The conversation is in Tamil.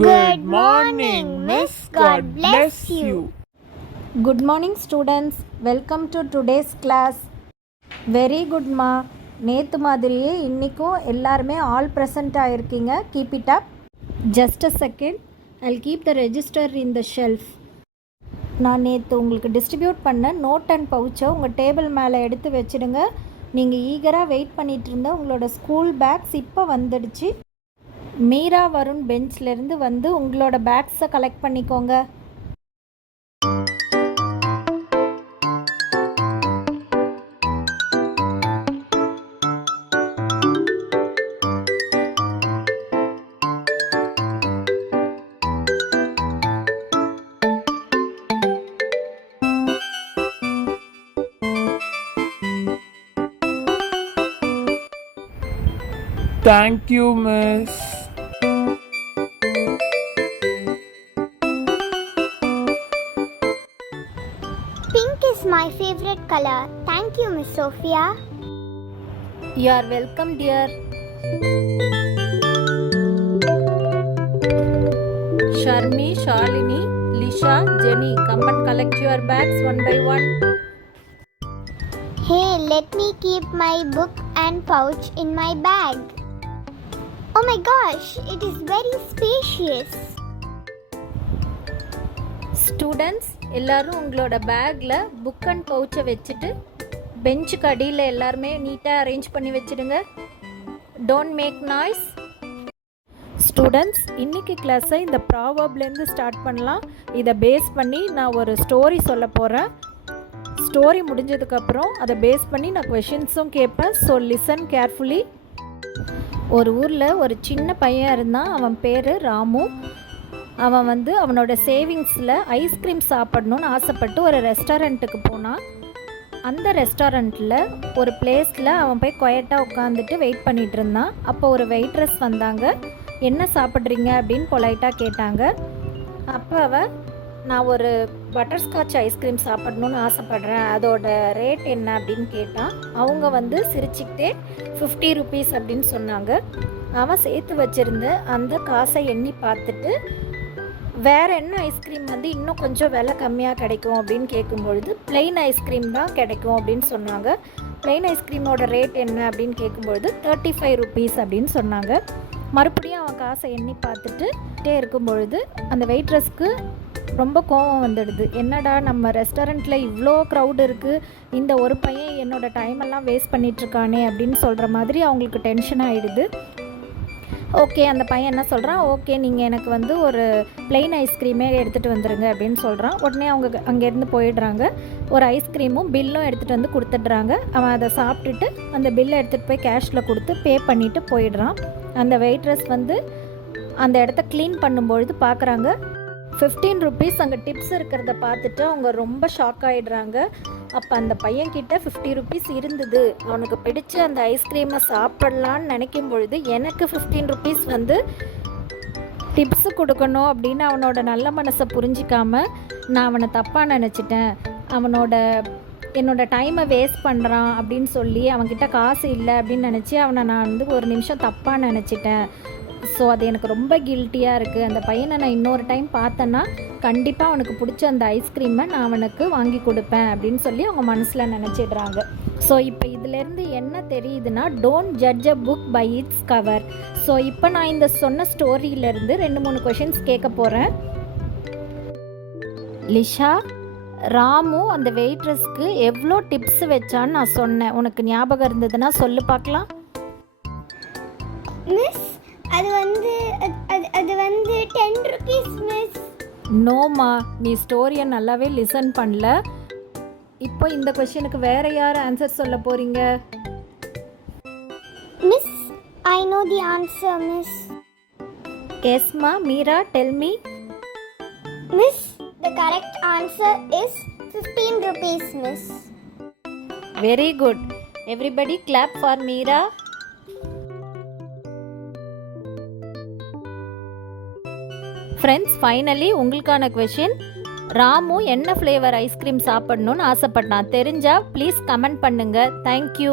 Good morning, Miss. God bless you. Good morning, students. Welcome to today's class. Very good, ma. நேற்று மாதிரியே இன்றைக்கும் எல்லாருமே ஆல் ப்ரெசண்ட் ஆகிருக்கீங்க. Keep it up. Just a second, I'll keep the register in the shelf. நான் நேற்று உங்களுக்கு டிஸ்ட்ரிபியூட் பண்ண நோட் அண்ட் பவுச்சை உங்கள் டேபிள் மேலே எடுத்து வச்சுடுங்க. நீங்கள் ஈகராக வெயிட் பண்ணிகிட்டு இருந்த உங்களோட ஸ்கூல் பேக்ஸ் இப்போ வந்துடுச்சு. மீரா வருண் பெஞ்ச்லேருந்து வந்து உங்களோட பேக்ஸை கலெக்ட் பண்ணிக்கோங்க. Thank you, Miss. Pink is my favorite color. Thank you, Miss Sophia. You are welcome, dear. Sharmi, Shalini, Lisha, Jenny, come and collect your bags one by one. Hey, let me keep my book and pouch in my bag. Oh my gosh, it is very spacious. Students எல்லோரும் உங்களோட பேக்கில் புக் அண்ட் பவுச்சை வச்சுட்டு பெஞ்சுக்கு அடியில் எல்லாருமே நீட்டாக அரேஞ்ச் பண்ணி வச்சுடுங்க. Don't make noise. ஸ்டூடெண்ட்ஸ் இன்றைக்கி கிளாஸை இந்த ப்ராவர்ப்லேருந்து ஸ்டார்ட் பண்ணலாம். இதை பேஸ் பண்ணி நான் ஒரு ஸ்டோரி சொல்ல போகிறேன். ஸ்டோரி முடிஞ்சதுக்கப்புறம் அதை பேஸ் பண்ணி நான் கொஷின்ஸும் கேட்பேன். So listen carefully. ஒரு ஊரில் ஒரு சின்ன பையன் இருந்தான். அவன் பேர் ராமு. அவன் அவனோட சேவிங்ஸில் ஐஸ்கிரீம் சாப்பிடணுன்னு ஆசைப்பட்டு ஒரு ரெஸ்டாரண்ட்டுக்கு போனான். அந்த ரெஸ்டாரண்ட்டில் ஒரு பிளேஸில் அவன் போய் குவைட்டாக உட்காந்துட்டு வெயிட் பண்ணிகிட்டு இருந்தான். அப்போ ஒரு வெயிட்ரஸ் வந்தாங்க. என்ன சாப்பிட்றீங்க அப்படின்னு பொலைட்டாக கேட்டாங்க. அப்போ நான் ஒரு பட்டர்ஸ்காட்ச் ஐஸ்கிரீம் சாப்பிடணுன்னு ஆசைப்பட்றேன், அதோட ரேட் என்ன அப்படின்னு கேட்டான். அவங்க சிரிச்சுக்கிட்டே 50 rupees அப்படின்னு சொன்னாங்க. அவன் சேர்த்து வச்சுருந்த அந்த காசை எண்ணி பார்த்துட்டு வேறு என்ன ஐஸ்கிரீம் இன்னும் கொஞ்சம் விலை கம்மியாக கிடைக்கும் அப்படின்னு கேட்கும்பொழுது ப்ளெயின் ஐஸ்கிரீம் தான் கிடைக்கும் அப்படின்னு சொன்னாங்க. ப்ளெயின் ஐஸ்கிரீமோட ரேட் என்ன அப்படின்னு கேட்கும்பொழுது 35 rupees அப்படின்னு சொன்னாங்க. மறுபடியும் அவன் காசை எண்ணி பார்த்துட்டு இருக்கும்பொழுது அந்த வெயிட்ரஸ்க்கு ரொம்ப கோவம் வந்துடுது. என்னடா நம்ம ரெஸ்டாரண்ட்டில் இவ்வளோ க்ரௌட் இருக்குது, இந்த ஒரு பையன் என்னோடய டைமெல்லாம் வேஸ்ட் பண்ணிகிட்ருக்கானே அப்படின்னு சொல்கிற மாதிரி அவங்களுக்கு டென்ஷன் ஆகிடுது. ஓகே, அந்த பையன் என்ன சொல்கிறான், ஓகே நீங்கள் எனக்கு ஒரு ப்ளெயின் ஐஸ்கிரீமே எடுத்துகிட்டு வந்துடுங்க அப்படின்னு சொல்கிறான். உடனே அவங்க அங்கேருந்து போயிடுறாங்க. ஒரு ஐஸ்கிரீமும் பில்லும் எடுத்துகிட்டு வந்து கொடுத்துட்றாங்க. அவன் அதை சாப்பிட்டுட்டு அந்த பில்லை எடுத்துகிட்டு போய் கேஷில் கொடுத்து பே பண்ணிவிட்டு போயிடுறான். அந்த வெயிட்ரஸ் அந்த இடத்த க்ளீன் பண்ணும்பொழுது பார்க்குறாங்க 15 rupees அங்கே டிப்ஸ் இருக்கிறத பார்த்துட்டு அவங்க ரொம்ப ஷாக் ஆகிடுறாங்க. அப்போ அந்த பையன்கிட்ட 50 rupees இருந்தது. அவனுக்கு பிடிச்ச அந்த ஐஸ்கிரீமை சாப்பிட்லான்னு நினைக்கும் பொழுது எனக்கு 15 rupees டிப்ஸு கொடுக்கணும் அப்படின்னு அவனோட நல்ல மனசை புரிஞ்சிக்காமல் நான் அவனை தப்பாக நினச்சிட்டேன். என்னோட டைமை வேஸ்ட் பண்ணுறான் அப்படின்னு சொல்லி அவன்கிட்ட காசு இல்லை அப்படின்னு நினச்சி அவனை நான் ஒரு நிமிஷம் தப்பாக நினச்சிட்டேன். ஸோ அது எனக்கு ரொம்ப கில்ட்டியாக இருக்குது. அந்த பையனை நான் இன்னொரு டைம் பார்த்தேன்னா கண்டிப்பாக அவனுக்கு பிடிச்ச அந்த ஐஸ்கிரீமை நான் அவனுக்கு வாங்கி கொடுப்பேன் அப்படின்னு சொல்லி அவங்க மனசில் நினச்சிடுறாங்க. ஸோ இப்போ இதிலேருந்து என்ன தெரியுதுன்னா, don't judge a book by its cover. So இப்போ நான் இந்த சொன்ன ஸ்டோரியிலேருந்து 2-3 கொஷின்ஸ் கேட்க போகிறேன். லிஷா, ராமு அந்த வெயிட்ரஸ்க்கு எவ்வளோ டிப்ஸ் வச்சான்னு நான் சொன்னேன், உனக்கு ஞாபகம் இருந்ததுன்னா சொல்லு பார்க்கலாம். மிஸ், அது 10 rupees, மிஸ். நோமா, நீ ஸ்டோரியை நல்லாவே லிசன் பண்ணல. இப்போ இந்த கொஸ்டினுக்கு வேற யார் ஆன்சர் சொல்ல போறீங்க? Miss, I know the answer, miss. Esma, Meera, tell me. Miss, the correct answer is 15 rupees, miss. Very good. Everybody clap for Meera. Friends, finally உங்களுக்கான கொஷின். ராமு என்ன ஃப்ளேவர் ஐஸ்கிரீம் சாப்பிடணும்னு ஆசைப்பட்டான்? தெரிஞ்சால் ப்ளீஸ் கமெண்ட் பண்ணுங்கள். தேங்க்யூ.